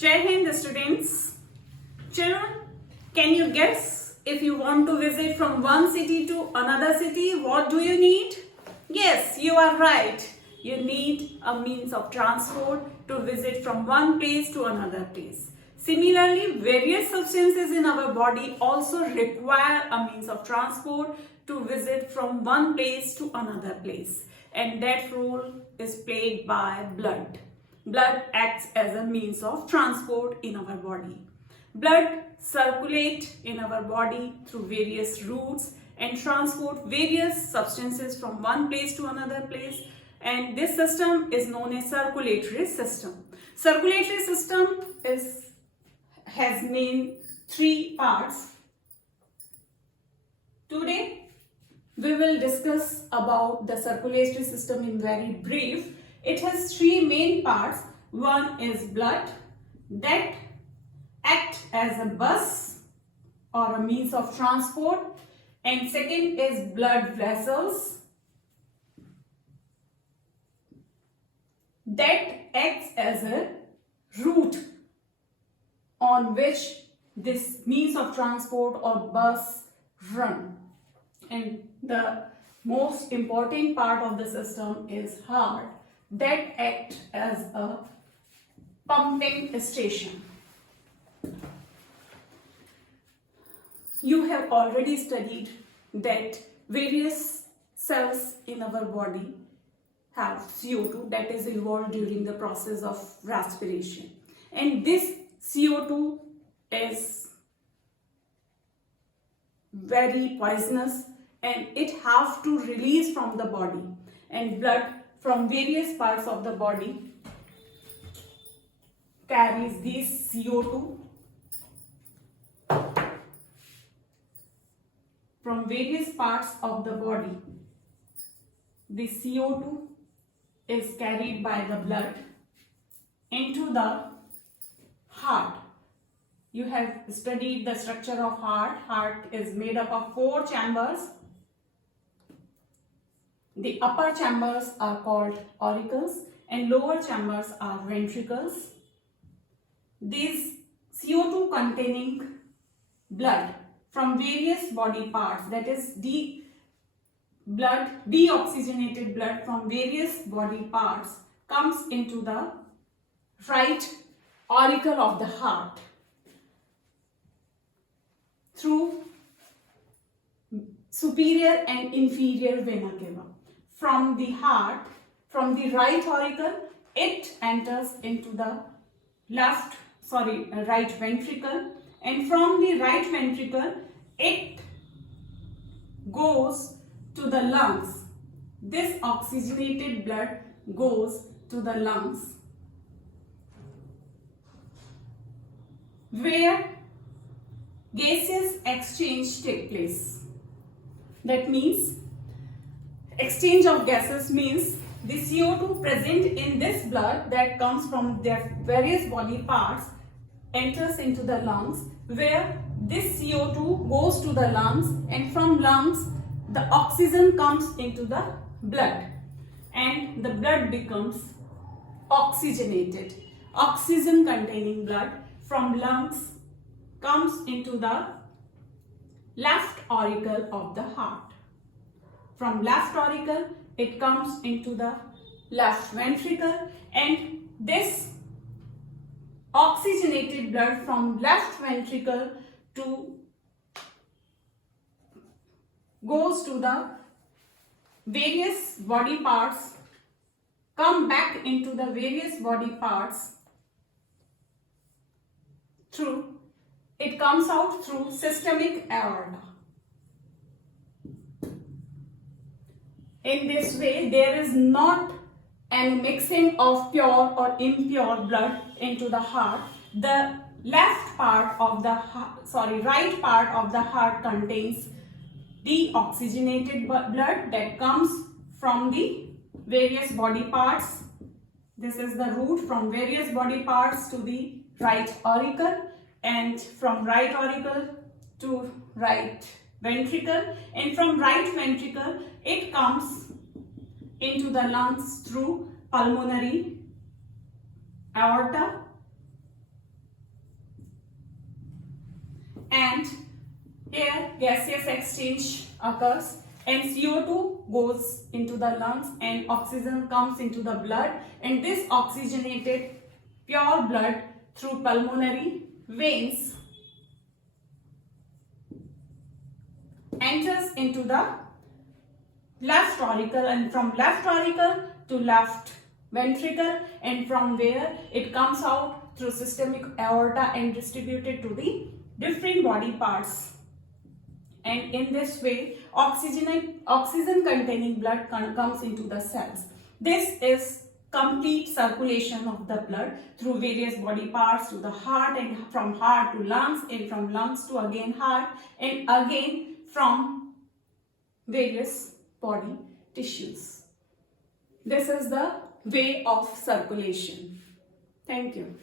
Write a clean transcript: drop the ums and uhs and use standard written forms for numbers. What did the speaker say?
Jai Hind students. Children, can you guess if you want to visit from one city to another city, what do you need? Yes, you are right. You need a means of transport to visit from one place to another place. Similarly, various substances in our body also require a means of transport to visit from one place to another place. And that role is played by blood. Blood acts as a means of transport in our body. Blood circulates in our body through various routes and transport various substances from one place to another place, and this system is known as circulatory system. Circulatory system has main three parts. Today we will discuss about the circulatory system in very brief. It has three main parts. One is blood that act as a bus or a means of transport, and second is blood vessels that acts as a route on which this means of transport or bus run. And the most important part of the system is heart that acts as a pumping station. You have already studied that various cells in our body have CO2 that is involved during the process of respiration. And this CO2 is very poisonous and it has to release from the body, and blood from various parts of the body carries this CO2 from various parts of the body. The CO2 is carried by the blood into the heart. You have studied the structure of heart. Heart is made up of 4 chambers. The upper chambers are called auricles and lower chambers are ventricles. These CO2 containing blood from various body parts, that is deoxygenated blood from various body parts, comes into the right auricle of the heart through superior and inferior vena cava. From the heart, from the right auricle, it enters into the right ventricle, and from the right ventricle it goes to the lungs. This oxygenated blood goes to the lungs, where gaseous exchange takes place. That means exchange of gases means the CO2 present in this blood that comes from their various body parts enters into the lungs, where this CO2 goes to the lungs, and from lungs the oxygen comes into the blood and the blood becomes oxygenated. Oxygen containing blood from lungs comes into the left auricle of the heart. From left auricle it comes into the left ventricle, and this oxygenated blood from left ventricle goes to the various body parts, come back into the various body parts it comes out through systemic aorta. In this way, there is not any mixing of pure or impure blood into the heart. The right part of the heart contains deoxygenated blood that comes from the various body parts. This is the route from various body parts to the right auricle, and from right auricle to right ventricle, and from right ventricle it comes into the lungs through pulmonary aorta, gaseous exchange occurs and CO2 goes into the lungs and oxygen comes into the blood, and this oxygenated pure blood through pulmonary veins enters into the left auricle, and from left auricle to left ventricle, and from there it comes out through systemic aorta and distributed to the different body parts. And in this way oxygen containing blood comes into the cells. This is complete circulation of the blood through various body parts to the heart, and from heart to lungs, and from lungs to again heart, and again from various body tissues. This is the way of circulation. Thank you.